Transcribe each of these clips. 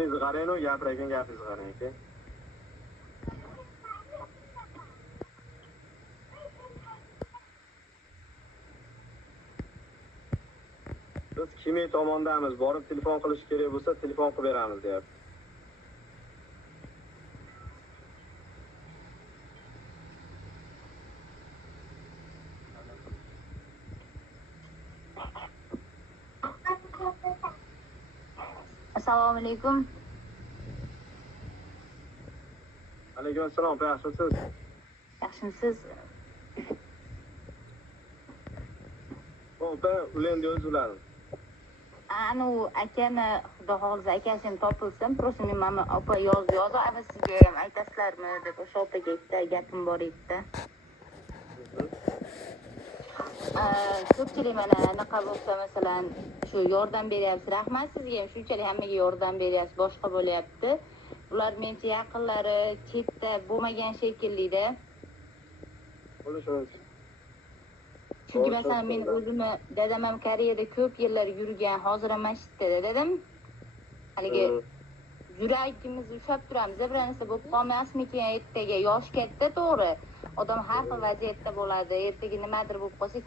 ishingizni qarang-ku, gapirayotgan gapingizni qarang aka. Biz kimya tomondamiz, borib telefon qilish kerak bo'lsa, telefon qilib beramiz deyapti. Assalomu alaykum. Alaykum assalom, yaxshimisiz? Yaxshimisiz? Opa, ularni o'zlarim. Anu akani xudo xohlasa akasini topilsin. Просто men mana opa yozib, ana sizga ham aytasizlarmi deb o'sha opaga ikkita gapim bor edi. Ko'pchilik mana anaqa bo'lsa, masalan, shu yordam beryapsiz. Rahmat sizga ham shunchalik hammaga yordam beryapsiz. Boshqa bo'lyapti. Ular menimcha yaqinlari chetda bo'lmagan shekilli-da. Bo'lishimiz. Chunki masalan men o'zimni dadam ham Koreyada ko'p yillar yurgan, hozir ham masjidda dadam. Haligi yuragimiz ushlab turamiz. Bir narsa bo'lib qolmasmikin ertaga yosh katta to'g'ri. Odam har xil vaziyatda bo'ladi. Ertaga nimadir bo'lib qolsa,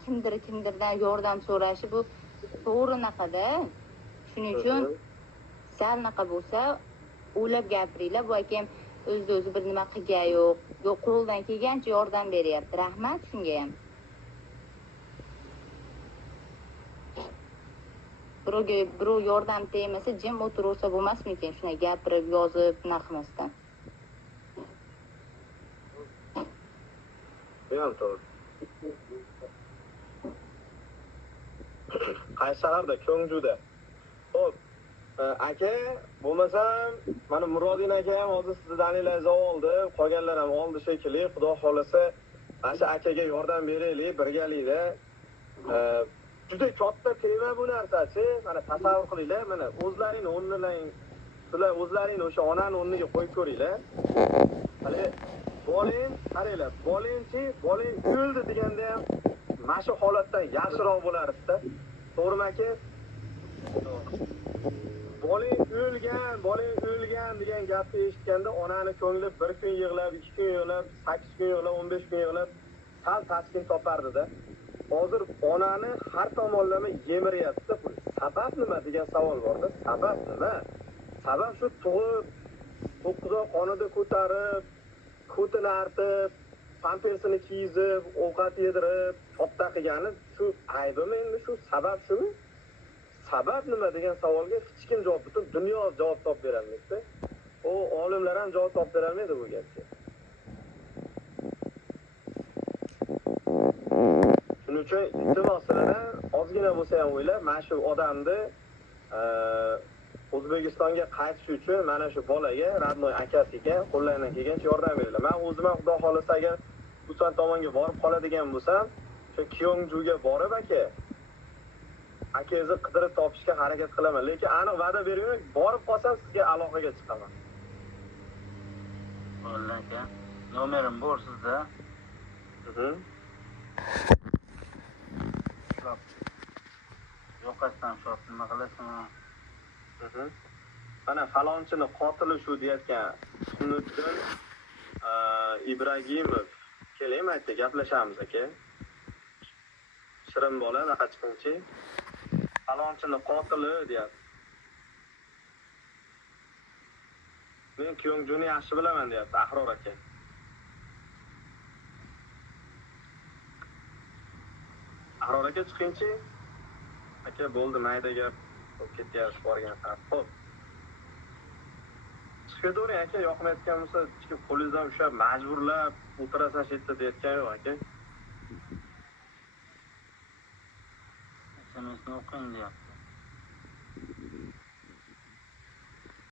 kimdirdan yordam so'rashi bu to'g'ri naqada. Shuning uchun sal naqa bo'lsa, o'ylab gapiringlar. Bu akam o'zi bir nima qilgan yo'q. Yo'q, qo'ldan kelgancha yordam beryapti. Rahmat shunga ham. Birov yordam tegmasa jim o'tiraversa bo'lmasmikin, shunday gapirib, yozib, naqmasdan. Ham to'g'ri. Qaysi shaharda? Ko'ngjuda. Xo'p, aka, bo'lmasam, mana Murodin aka ham hozir sizni danilangizni oldi, qolganlar ham oldi shekilli. Xudo xolasa, mana akaga yordam beraylik, birgalikda. Juda katta tema bu narsachi. Mana tasavvur qilinglar, mana o'zlaring o'rnilang, sizlar o'zlaring o'sha onani o'rniga qo'yib ko'ringlar. Hali boling, qaranglar, boling o'ldi deganda ham mana shu holatdan yaxshiroq bo'lardi-da. To'g'rimi aka? Boling o'lgan degan gapni eshitganda onani ko'ngli bir kun yig'lab, 2 kun yig'lab, 8 kun yig'lab, 15 kun yig'lab sal taskin topardi-da. Hozir onani har tomonlama yemiryapti. Sabab nima degan savol bor-da. Sabab nima? Sabab shu tug'ib, 9 oy qonida ko'tarib, ko'tini artib, pampersini kiyizib, ovqat yedirib, katta qilgani shu aybimi endi shu sabab shumi? Sabab nima degan savolga hech kim javob, butun dunyo javob topib berolmaydi. O olimlar ham javob topib berolmaydi bu gapga. Shuning uchun iltimos sizlardan ozgina bo'lsa ham o'ylab, mana shu odamni O'zbekistonga qaytish uchun mana shu bolaga, radnoy akasiga qo'llaridan kelgancha yordam beringlar. Men o'zim ham xudo xolasa agar Busan tomonga borib qoladigan bo'lsam, shu Kyongjuga borib akangizni qidirib topishga harakat qilaman. Lekin aniq va'da beraman, borib qolsam sizga aloqaga chiqaman. Bo'ldi aka. Nomerim bor sizda. Yo'qasdan shop nima qilasizmi? Mana falonchini qotili shu deyotgan Suniddin Ibragimov. Keling, aytdi, gaplashamiz aka. Shirin bola, naqa chiqingchi. Falonchini qotili deyapti. Men Kyongjuni yaxshi bilaman deyapti, Ahror aka. Ahror aka chiqingchi. Aka bo'ldi, mayda gap bo'lib ketyapti, borgan taraf. Xo'p. Chiqadori aka, yoqmayotgan bo'lsa, chiqib qo'lingizdan ushlab majburlab o'tirasan shu yerda deyotgan yo'q aka. SMS'ni o'qing deyapti.